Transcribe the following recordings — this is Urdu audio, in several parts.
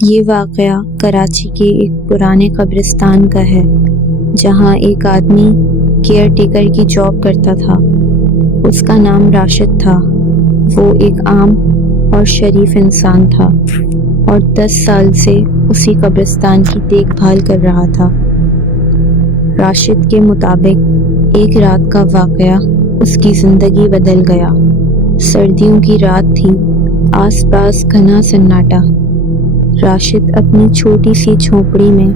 یہ واقعہ کراچی کے ایک پرانے قبرستان کا ہے جہاں ایک آدمی کیئر ٹیکر کی جاب کرتا تھا۔ اس کا نام راشد تھا۔ وہ ایک عام اور شریف انسان تھا اور 10 سال سے اسی قبرستان کی دیکھ بھال کر رہا تھا۔ راشد کے مطابق ایک رات کا واقعہ اس کی زندگی بدل گیا۔ سردیوں کی رات تھی، آس پاس گھنا سناٹا۔ راشد اپنی چھوٹی سی جھونپڑی میں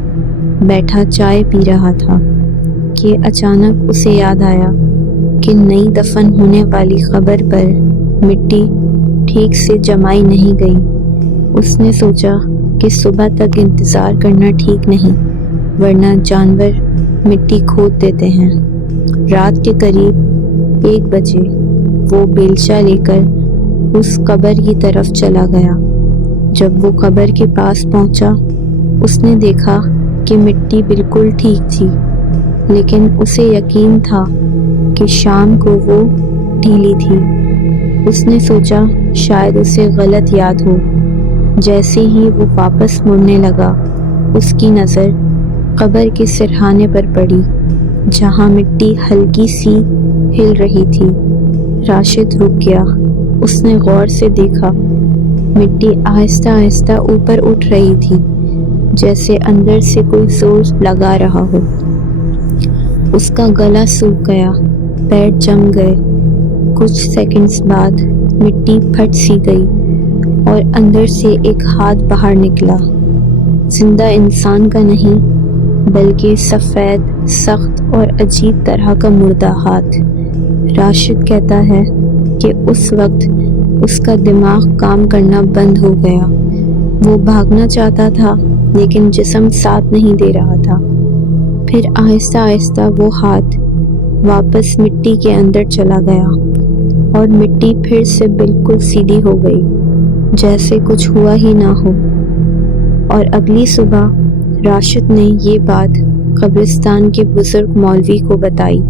بیٹھا چائے پی رہا تھا کہ اچانک اسے یاد آیا کہ نئی دفن ہونے والی قبر پر مٹی ٹھیک سے جمائی نہیں گئی۔ اس نے سوچا کہ صبح تک انتظار کرنا ٹھیک نہیں، ورنہ جانور مٹی کھود دیتے ہیں۔ رات کے قریب 1 بجے وہ بیلچہ لے کر اس قبر کی طرف چلا گیا۔ جب وہ قبر کے پاس پہنچا، اس نے دیکھا کہ مٹی بالکل ٹھیک تھی، لیکن اسے یقین تھا کہ شام کو وہ ڈھیلی تھی۔ اس نے سوچا شاید اسے غلط یاد ہو۔ جیسے ہی وہ واپس مڑنے لگا، اس کی نظر قبر کے سرہانے پر پڑی جہاں مٹی ہلکی سی ہل رہی تھی۔ راشد رک گیا۔ اس نے غور سے دیکھا، مٹی آہستہ آہستہ اوپر اٹھ رہی تھی، جیسے اندر سے کوئی زور لگا رہا ہو۔ اس کا گلا سوکھ گیا، پیر جم گئے۔ کچھ سیکنڈز بعد مٹی پھٹ سی گئی اور اندر سے ایک ہاتھ باہر نکلا۔ زندہ انسان کا نہیں، بلکہ سفید، سخت اور عجیب طرح کا مردہ ہاتھ۔ راشد کہتا ہے کہ اس وقت اس کا دماغ کام کرنا بند ہو گیا۔ وہ بھاگنا چاہتا تھا، لیکن جسم ساتھ نہیں دے رہا تھا۔ پھر آہستہ آہستہ وہ ہاتھ واپس مٹی کے اندر چلا گیا اور مٹی پھر سے بالکل سیدھی ہو گئی، جیسے کچھ ہوا ہی نہ ہو۔ اور اگلی صبح راشد نے یہ بات قبرستان کے بزرگ مولوی کو بتائی۔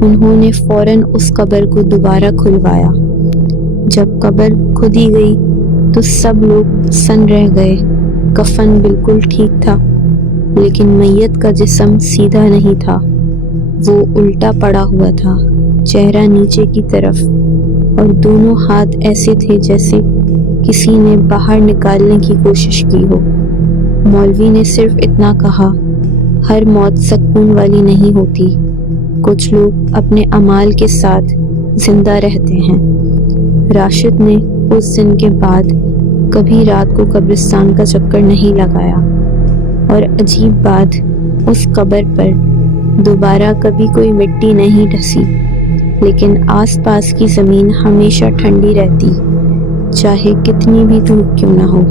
انہوں نے فوراً اس قبر کو دوبارہ کھلوایا۔ جب قبر کھودی گئی تو سب لوگ سن رہ گئے۔ کفن بالکل ٹھیک تھا، لیکن میت کا جسم سیدھا نہیں تھا۔ وہ الٹا پڑا ہوا تھا، چہرہ نیچے کی طرف، اور دونوں ہاتھ ایسے تھے جیسے کسی نے باہر نکالنے کی کوشش کی ہو۔ مولوی نے صرف اتنا کہا، ہر موت سکون والی نہیں ہوتی، کچھ لوگ اپنے اعمال کے ساتھ زندہ رہتے ہیں۔ راشد نے اس دن کے بعد کبھی رات کو قبرستان کا چکر نہیں لگایا، اور عجیب بات، اس قبر پر دوبارہ کبھی کوئی مٹی نہیں دھسی، لیکن آس پاس کی زمین ہمیشہ ٹھنڈی رہتی، چاہے کتنی بھی دھوپ کیوں نہ ہو۔